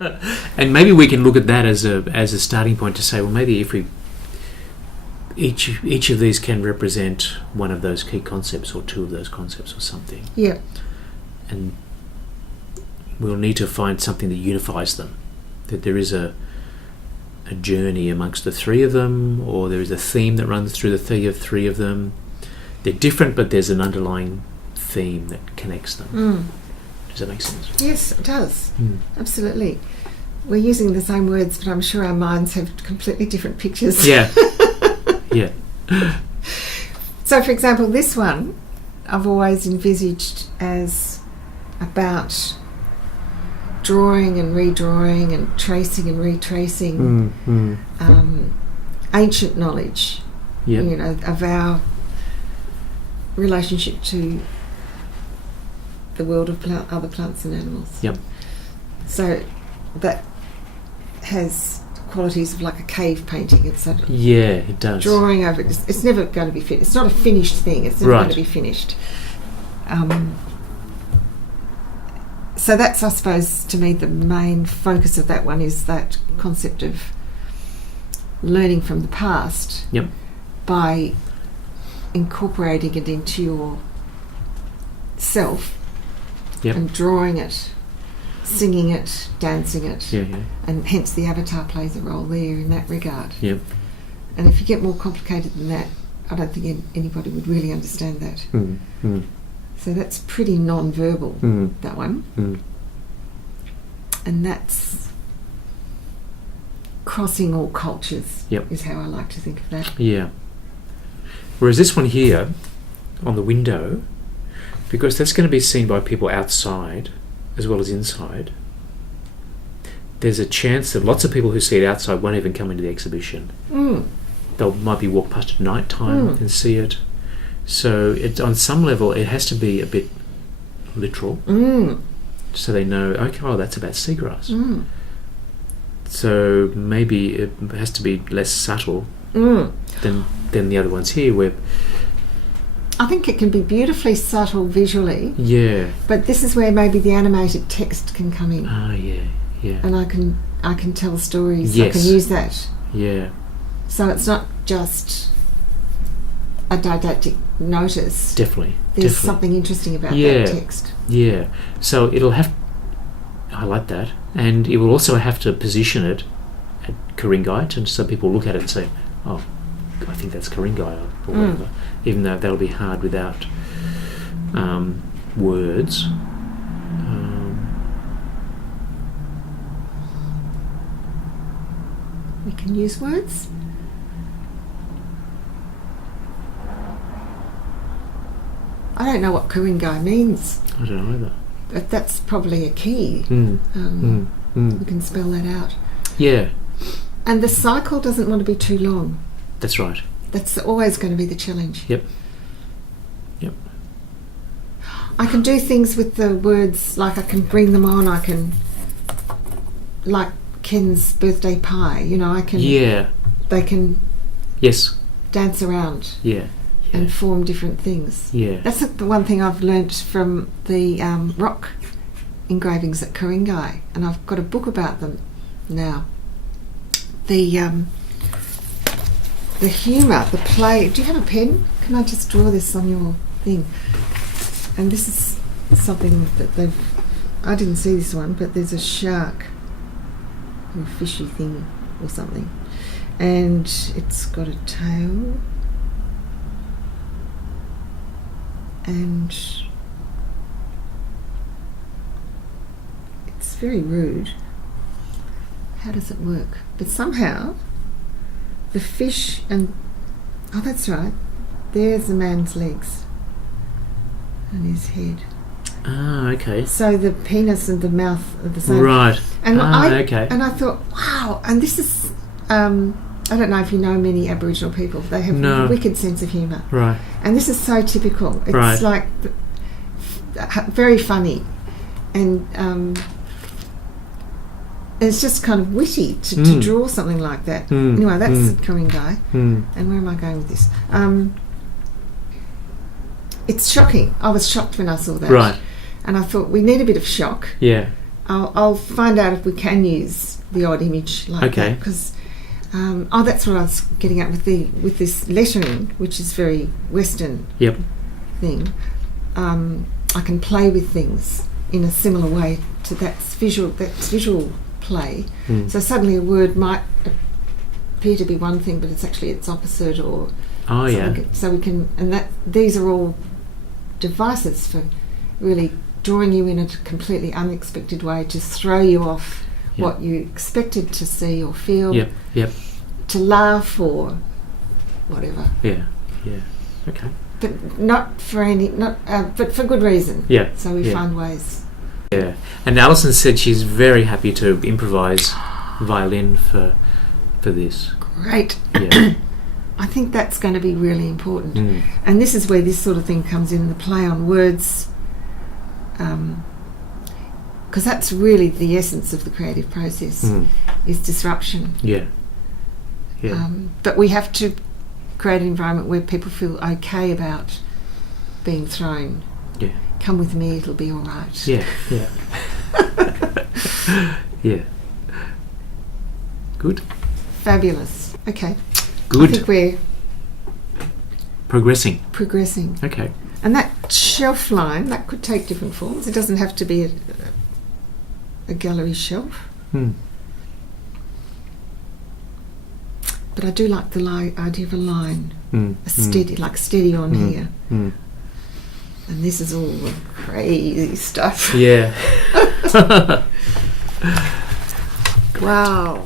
And maybe we can look at that as a starting point to say, well, maybe if we each of these can represent one of those key concepts or two of those concepts or something. Yeah. And we'll need to find something that unifies them. That there is a journey amongst the three of them, or there is a theme that runs through the three of them. They're different, but there's an underlying theme that connects them. Does that make sense? Yes, it does. Absolutely. We're using the same words, but I'm sure our minds have completely different pictures. Yeah. Yeah. So, for example, this one I've always envisaged as about drawing and redrawing and tracing and retracing ancient knowledge, you know, of our relationship to the world of other plants and animals. Yep. So that has qualities of like a cave painting. It's a it does. Drawing over it. It's never going to be finished. It's not a finished thing. It's never going to be finished. So that's, I suppose, to me, the main focus of that one is that concept of learning from the past by incorporating it into your self and drawing it, singing it, dancing it, and hence the avatar plays a role there in that regard. Yep. And if you get more complicated than that, I don't think anybody would really understand that. So that's pretty non-verbal, that one. And that's crossing all cultures, is how I like to think of that. Yeah. Whereas this one here, on the window, because that's going to be seen by people outside as well as inside, there's a chance that lots of people who see it outside won't even come into the exhibition. They might be walk past at night time and see it. So on some level, it has to be a bit literal, so they know, okay, that's about seagrass. So maybe it has to be less subtle than the other ones here, where I think it can be beautifully subtle visually. Yeah. But this is where maybe the animated text can come in. Yeah. And I can tell stories. Yes. I can use that. Yeah. So it's not just a didactic notice. Definitely. There's something interesting about that text. Yeah. So it'll have... I like that. And it will also have to position it at Ku-ring-gai, and so people look at it and say, oh, I think that's Ku-ring-gai or whatever. Even though that'll be hard without words. We can use words. I don't know what Ku-ring-gai means. I don't know either. But that's probably a key. We can spell that out. Yeah. And the cycle doesn't want to be too long. That's right. That's always going to be the challenge. Yep. I can do things with the words, like I can bring them on, I can, like Ken's birthday pie, you know, I can... Yeah. They can... Yes. Dance around. Yeah. And form different things. Yeah. That's the one thing I've learnt from the rock engravings at Ku-ring-gai, and I've got a book about them now. The humour, the play. Do you have a pen? Can I just draw this on your thing? And this is something that I didn't see this one, but there's a shark, a fishy thing or something, and it's got a tail. And it's very rude. How does it work? But somehow the fish and... Oh, that's right. There's the man's legs and his head. Ah, okay. So the penis and the mouth are the same. Right. And okay. And I thought, wow. And this is... I don't know if you know many Aboriginal people. They have a wicked sense of humour. Right. And this is so typical. It's like very funny, and it's just kind of witty to draw something like that. Anyway, that's Ku-ring-gai. And where am I going with this? It's shocking. I was shocked when I saw that. Right. And I thought, we need a bit of shock. Yeah. I'll find out if we can use the odd image like that, because that's what I was getting at with this lettering, which is very Western thing. I can play with things in a similar way to that's visual play. So suddenly a word might appear to be one thing, but it's actually its opposite, or so we can, and that these are all devices for really drawing you in a completely unexpected way to throw you off what you expected to see or feel. To laugh or whatever. Okay. But not for but for good reason. So we find ways. And Alison said she's very happy to improvise violin for this. Great. I think that's going to be really important. And this is where this sort of thing comes in, the play on words, because that's really the essence of the creative process, is disruption. But we have to create an environment where people feel okay about being thrown. Come with me, it'll be all right. Good. Fabulous. Okay. Good. I think we're progressing. Okay. And that shelf line, that could take different forms. It doesn't have to be a gallery shelf. But I do like the idea of a line, a steady on here. And this is all the crazy stuff. Yeah. Wow.